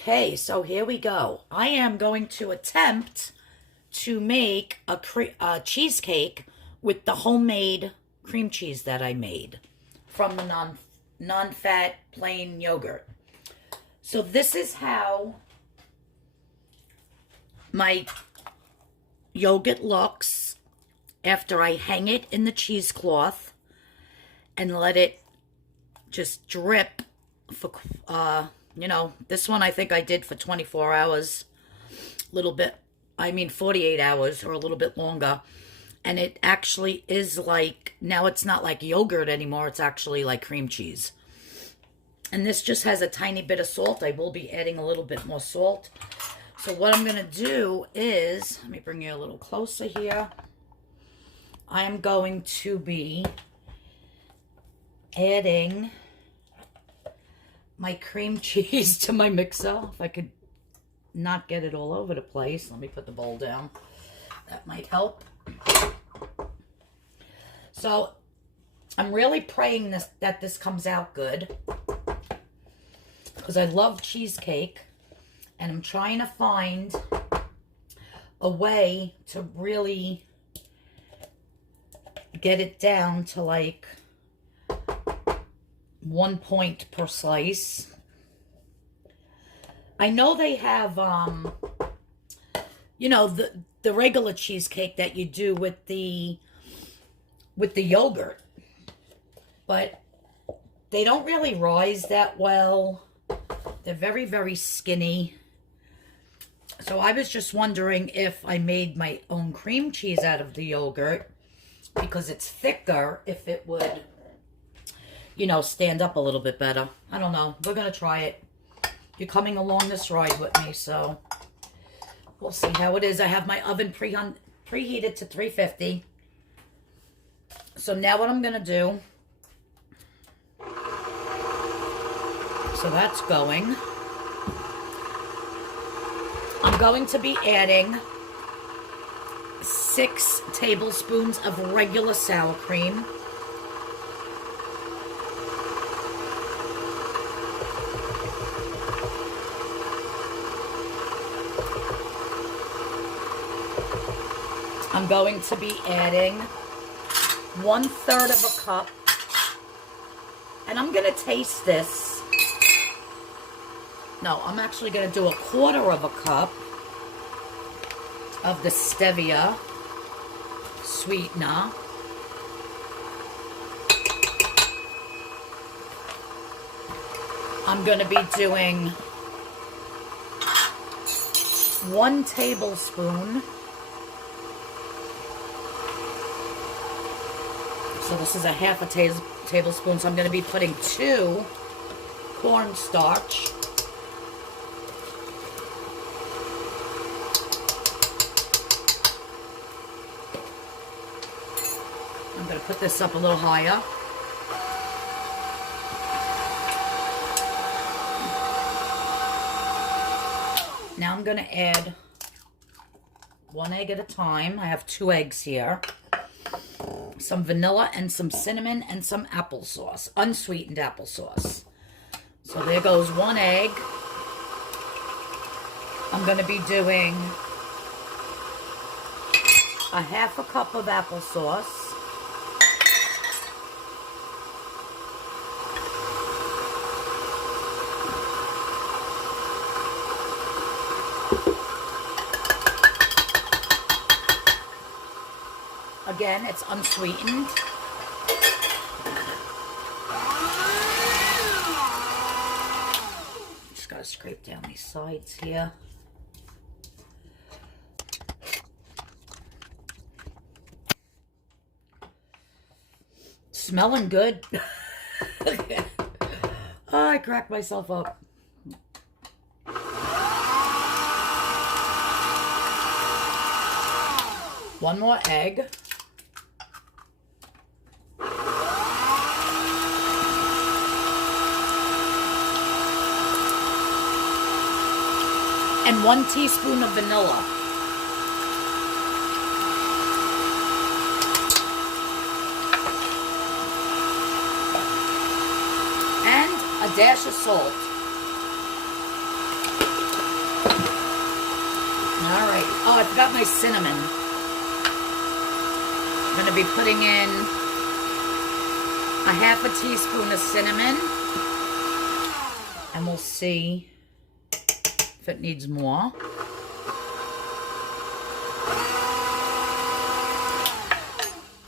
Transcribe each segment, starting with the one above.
Okay, so here we go. I am going to attempt to make a cheesecake with the homemade cream cheese that I made from the non-fat plain yogurt. So this is how my yogurt looks after I hang it in the cheesecloth and let it just drip for, this one I think I did for 24 hours, 48 hours or a little bit longer. And it actually is like, now it's not like yogurt anymore, it's actually like cream cheese. And this just has a tiny bit of salt. I will be adding a little bit more salt. So what I'm going to do is, let me bring you a little closer here. I am going to be adding my cream cheese to my mixer. If I could not get it all over the place. Let me put the bowl down. That might help. So I'm really praying that this comes out good, because I love cheesecake, and I'm trying to find a way to really get it down to like 1 point per slice. I know they have, the regular cheesecake that you do with the yogurt, but they don't really rise that well. They're very, very skinny. So I was just wondering if I made my own cream cheese out of the yogurt, because it's thicker, if it would, stand up a little bit better. I don't know. We're going to try it. You're coming along this ride with me, so we'll see how it is. I have my oven preheated to 350. So now what I'm going to do, so that's going. I'm going to be adding 6 tablespoons of regular sour cream. I'm going to be adding 1/3 of a cup, and I'm going to taste this. No, I'm actually going to do 1/4 of a cup of the stevia sweetener. I'm going to be doing 1 tablespoon. So this is a 1/2 tablespoon, so I'm going to be putting 2 cornstarch. I'm going to put this up a little higher. Now I'm going to add 1 egg at a time. I have 2 eggs here. Some vanilla and some cinnamon and some applesauce, unsweetened applesauce. So there goes 1 egg. I'm going to be doing 1/2 cup of applesauce. Again, it's unsweetened. Just gotta scrape down these sides here. Smelling good. Oh, I cracked myself up. One more egg. And 1 teaspoon of vanilla. And a dash of salt. I forgot my cinnamon. I'm going to be putting in a half a teaspoon of cinnamon. And we'll see if it needs more.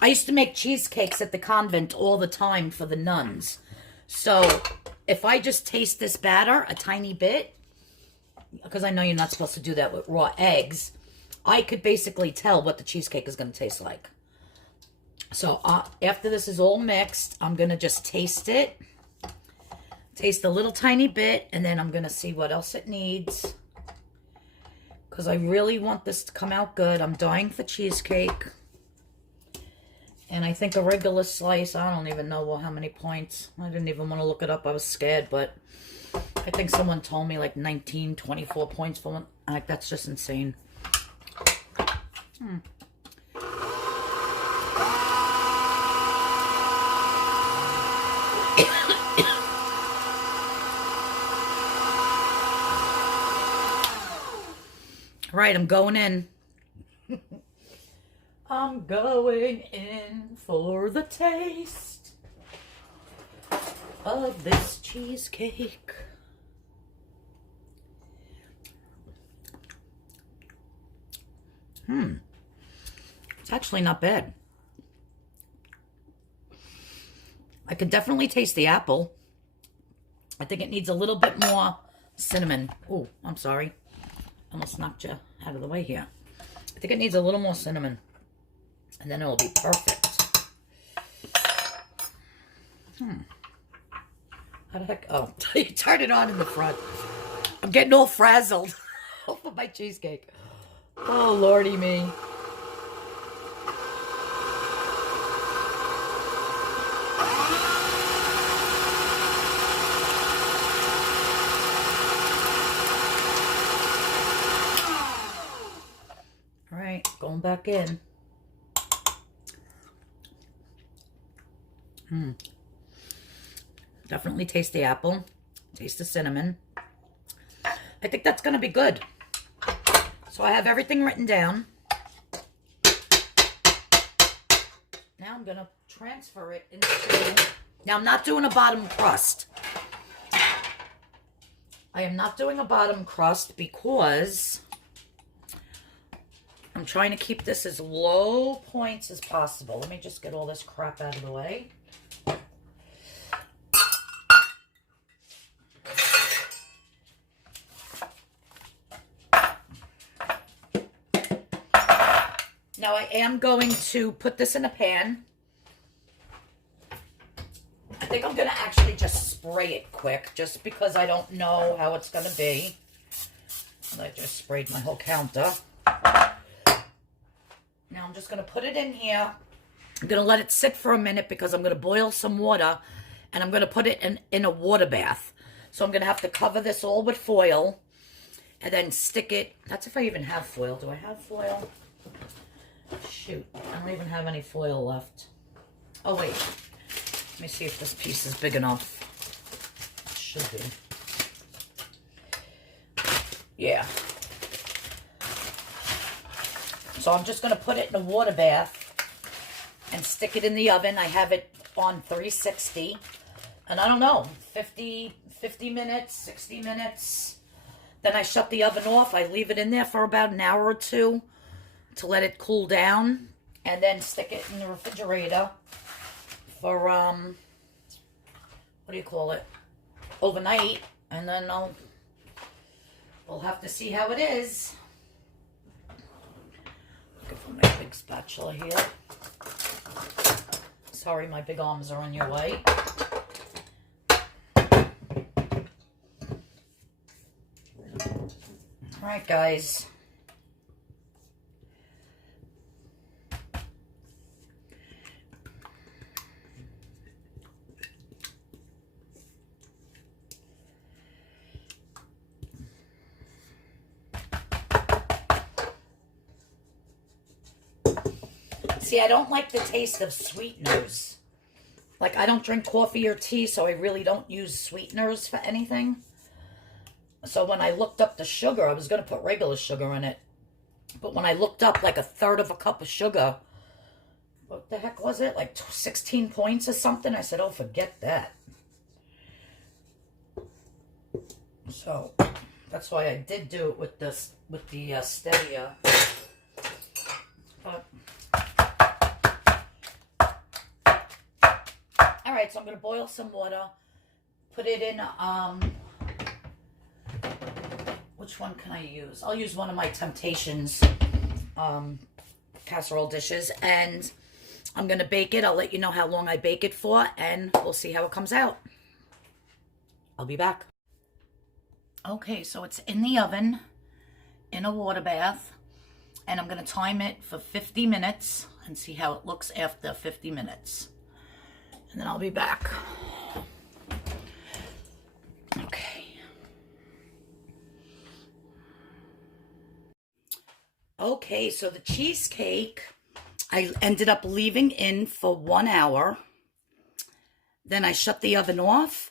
I used to make cheesecakes at the convent all the time for the nuns. So if I just taste this batter a tiny bit, because I know you're not supposed to do that with raw eggs, I could basically tell what the cheesecake is going to taste like. So after this is all mixed, I'm going to just taste it. Taste a little tiny bit, and then I'm going to see what else it needs. Because I really want this to come out good. I'm dying for cheesecake. And I think a regular slice, I don't even know how many points. I didn't even want to look it up. I was scared, but I think someone told me like 19, 24 points for one. Like, that's just insane. All right, I'm going in. I'm going in for the taste of this cheesecake. It's actually not bad. I can definitely taste the apple. I think it needs a little bit more cinnamon. Oh, I'm sorry. Almost knocked you out of the way here. I think it needs a little more cinnamon. And then it'll be perfect. How the heck? Oh, you turn it on in the front. I'm getting all frazzled over my cheesecake. Oh, lordy me. All right, going back in. Definitely taste the apple. Taste the cinnamon. I think that's going to be good. So I have everything written down. Now I'm going to transfer it into... Now I'm not doing a bottom crust. I am not doing a bottom crust because I'm trying to keep this as low points as possible. Let me just get all this crap out of the way. Now I am going to put this in a pan. I think I'm going to actually just spray it quick, just because I don't know how it's going to be. And I just sprayed my whole counter. Now I'm just going to put it in here. I'm going to let it sit for a minute because I'm going to boil some water, and I'm going to put it in a water bath. So I'm going to have to cover this all with foil and then stick it. That's if I even have foil. Do I have foil? Shoot, I don't even have any foil left. Oh, wait. Let me see if this piece is big enough. It should be. Yeah. So I'm just going to put it in a water bath and stick it in the oven. I have it on 360. And I don't know, 50 minutes, 60 minutes. Then I shut the oven off. I leave it in there for about an hour or two to let it cool down, and then stick it in the refrigerator for, what do you call it, overnight, and then we'll have to see how it is. Looking for my big spatula here. Sorry, my big arms are in your way. All right, guys. See, I don't like the taste of sweeteners. Like, I don't drink coffee or tea, so I really don't use sweeteners for anything. So when I looked up the sugar, I was going to put regular sugar in it. But when I looked up, like a third of a cup of sugar, what the heck was it? Like 16 points or something? I said, oh, forget that. So that's why I did do it with this, with the Stevia. But all right, so I'm gonna boil some water, put it in. Which one can I use? I'll use one of my Temptations casserole dishes, and I'm gonna bake it. I'll let you know how long I bake it for, and we'll see how it comes out. I'll be back. Okay, so it's in the oven, in a water bath, and I'm gonna time it for 50 minutes and see how it looks after 50 minutes. And then I'll be back. Okay. Okay, so the cheesecake, I ended up leaving in for 1 hour. Then I shut the oven off,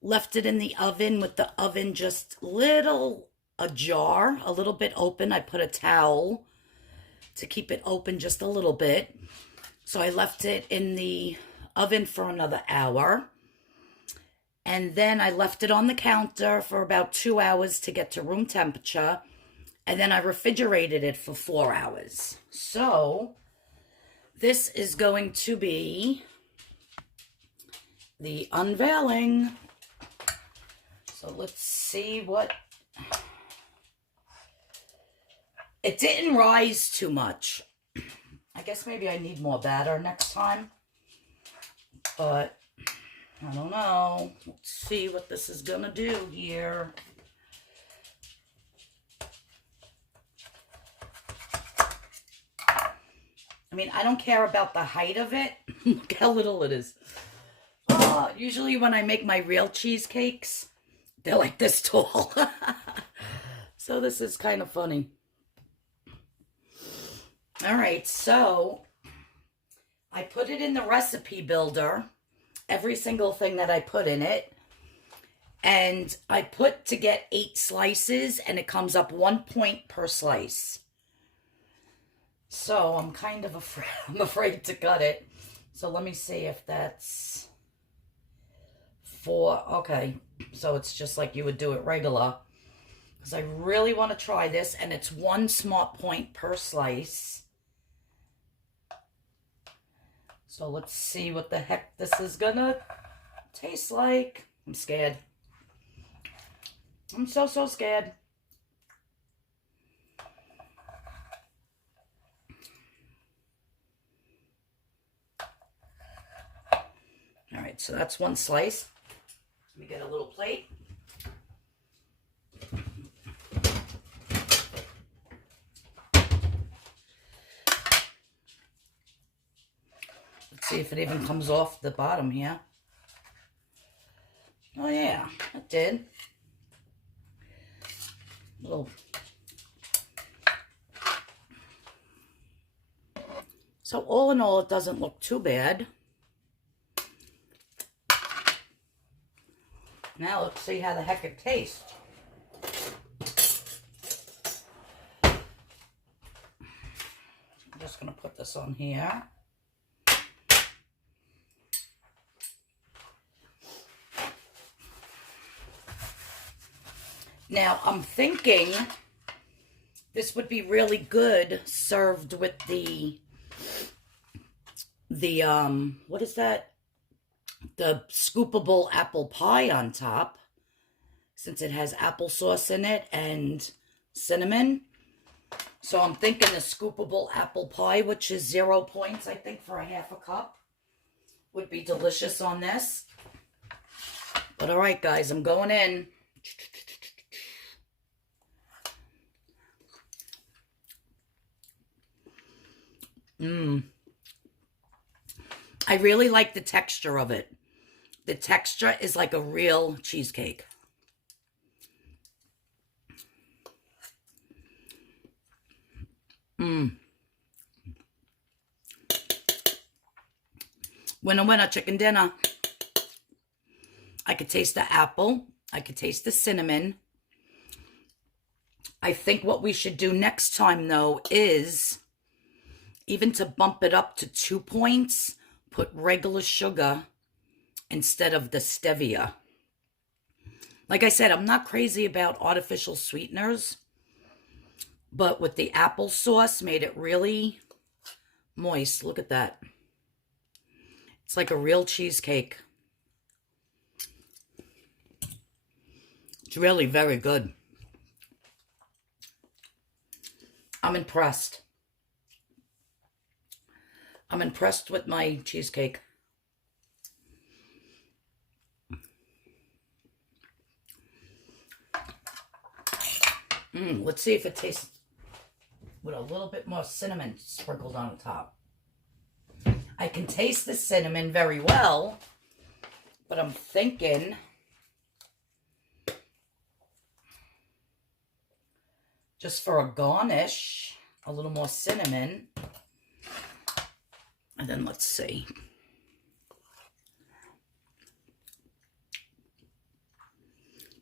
left it in the oven with the oven just ajar, a little bit open. I put a towel to keep it open just a little bit. So I left it in the oven for another hour. And then I left it on the counter for about 2 hours to get to room temperature. And then I refrigerated it for 4 hours. So this is going to be the unveiling. So let's see what... It didn't rise too much. I guess maybe I need more batter next time. But I don't know. Let's see what this is gonna do here. I mean, I don't care about the height of it. Look how little it is. Usually when I make my real cheesecakes, they're like this tall. So this is kind of funny. All right, so I put it in the recipe builder, every single thing that I put in it. And I put to get 8 slices, and it comes up 1 point per slice. So I'm kind of afraid, I'm afraid to cut it. So let me see if that's 4. Okay, so it's just like you would do it regular. Because I really want to try this, and it's 1 smart point per slice. So let's see what the heck this is gonna taste like. I'm scared. I'm so scared. All right, so that's 1 slice. Let me get a little plate. Let's see if it even comes off the bottom here. Oh yeah, it did. Little. So all in all, it doesn't look too bad. Now let's see how the heck it tastes. I'm just going to put this on here. Now I'm thinking this would be really good served with the what is that? The scoopable apple pie on top, since it has applesauce in it and cinnamon. So I'm thinking the scoopable apple pie, which is 0 points, I think, for a ½ a cup, would be delicious on this. But all right, guys, I'm going in. I really like the texture of it. The texture is like a real cheesecake. Winner, chicken dinner. I could taste the apple. I could taste the cinnamon. I think what we should do next time, though, is even to bump it up to 2 points, put regular sugar instead of the stevia. Like I said, I'm not crazy about artificial sweeteners, but with the applesauce, made it really moist. Look at that. It's like a real cheesecake. It's really very good. I'm impressed. I'm impressed with my cheesecake. Let's see if it tastes with a little bit more cinnamon sprinkled on the top. I can taste the cinnamon very well, but I'm thinking just for a garnish, a little more cinnamon. And then let's see.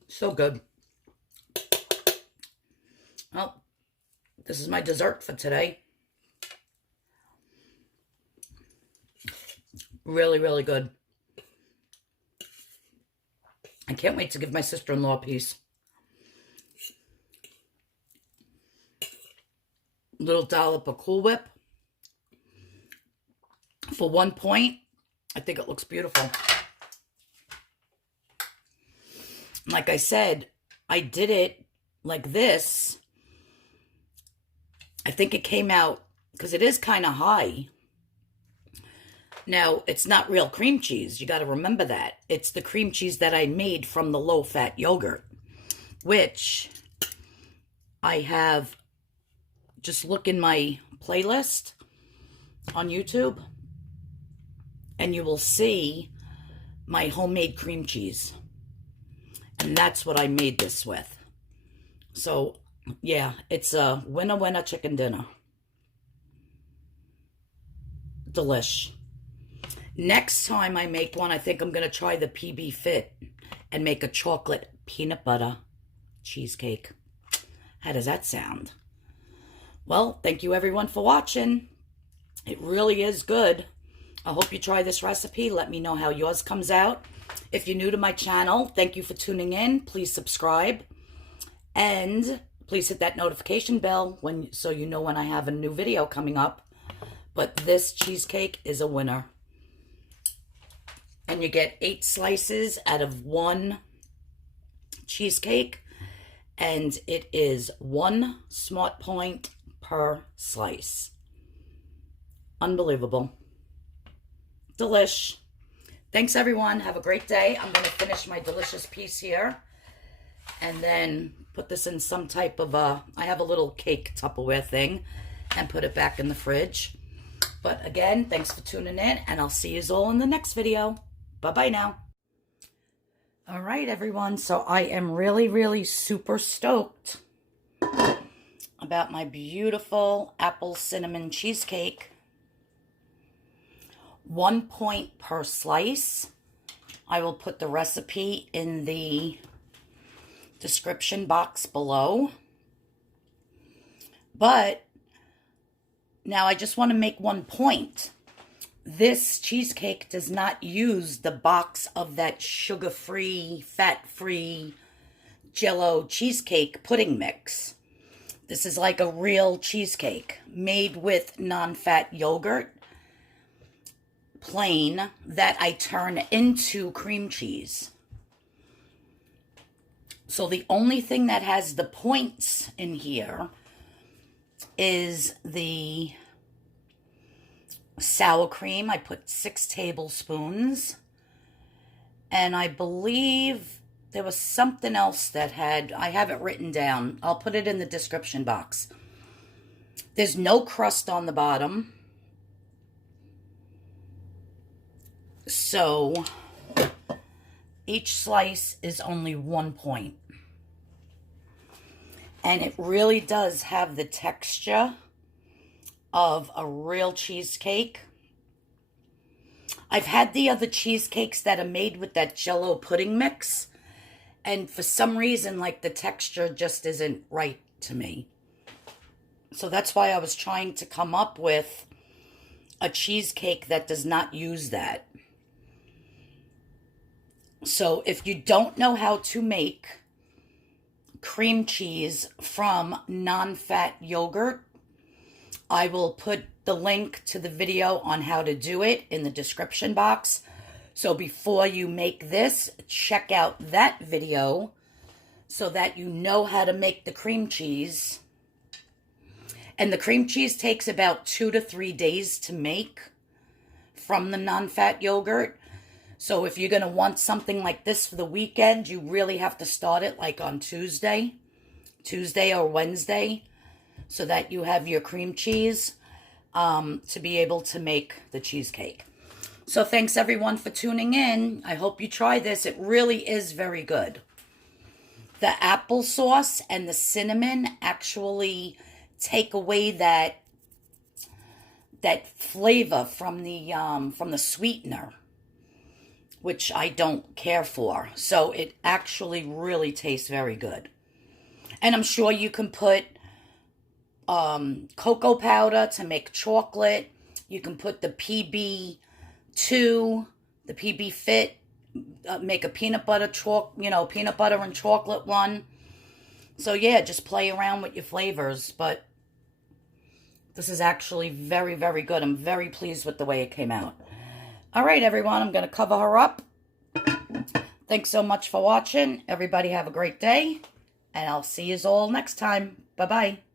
So good. Well, this is my dessert for today. Really, really good. I can't wait to give my sister-in-law a piece. Little dollop of Cool Whip. For 1 point, I think it looks beautiful. Like I said, I did it like this. I think it came out, because it is kind of high. Now, it's not real cream cheese. You got to remember that. It's the cream cheese that I made from the low-fat yogurt, which I have. Just look in my playlist on YouTube, and you will see my homemade cream cheese. And that's what I made this with. So, yeah, it's a winner chicken dinner. Delish. Next time I make one, I think I'm going to try the PB Fit and make a chocolate peanut butter cheesecake. How does that sound? Well, thank you everyone for watching. It really is good. I hope you try this recipe. Let me know how yours comes out. If you're new to my channel, thank you for tuning in. Please subscribe. And please hit that notification bell so you know when I have a new video coming up. But this cheesecake is a winner. And you get 8 slices out of 1 cheesecake. And it is 1 smart point per slice. Unbelievable. Delish. Thanks, everyone. Have a great day. I'm going to finish my delicious piece here. And then put this in some type of I have a little cake Tupperware thing. And put it back in the fridge. But again, thanks for tuning in. And I'll see you all in the next video. Bye-bye now. All right, everyone. So I am really, really super stoked about my beautiful apple cinnamon cheesecake. 1 point per slice. I will put the recipe in the description box below. But now I just want to make 1 point. This cheesecake does not use the box of that sugar-free, fat-free JELLO cheesecake pudding mix. This is like a real cheesecake made with non-fat yogurt, plain, that I turn into cream cheese. So the only thing that has the points in here is the sour cream. I put 6 tablespoons. And I believe there was something else that I have it written down. I'll put it in the description box. There's no crust on the bottom. So each slice is only 1 point. And it really does have the texture of a real cheesecake. I've had the other cheesecakes that are made with that JELLO pudding mix. And for some reason, like, the texture just isn't right to me. So that's why I was trying to come up with a cheesecake that does not use that. So if you don't know how to make cream cheese from non-fat yogurt, I will put the link to the video on how to do it in the description box. So before you make this, check out that video so that you know how to make the cream cheese. And the cream cheese takes about 2 to 3 days to make from the non-fat yogurt. So if you're going to want something like this for the weekend, you really have to start it like on Tuesday or Wednesday, so that you have your cream cheese to be able to make the cheesecake. So thanks everyone for tuning in. I hope you try this. It really is very good. The applesauce and the cinnamon actually take away that flavor from the sweetener, which I don't care for. So it actually really tastes very good. And I'm sure you can put cocoa powder to make chocolate. You can put the PB2, the PB Fit, make a peanut butter and chocolate one. So yeah, just play around with your flavors. But this is actually very, very good. I'm very pleased with the way it came out. All right, everyone, I'm going to cover her up. Thanks so much for watching. Everybody have a great day, and I'll see you all next time. Bye-bye.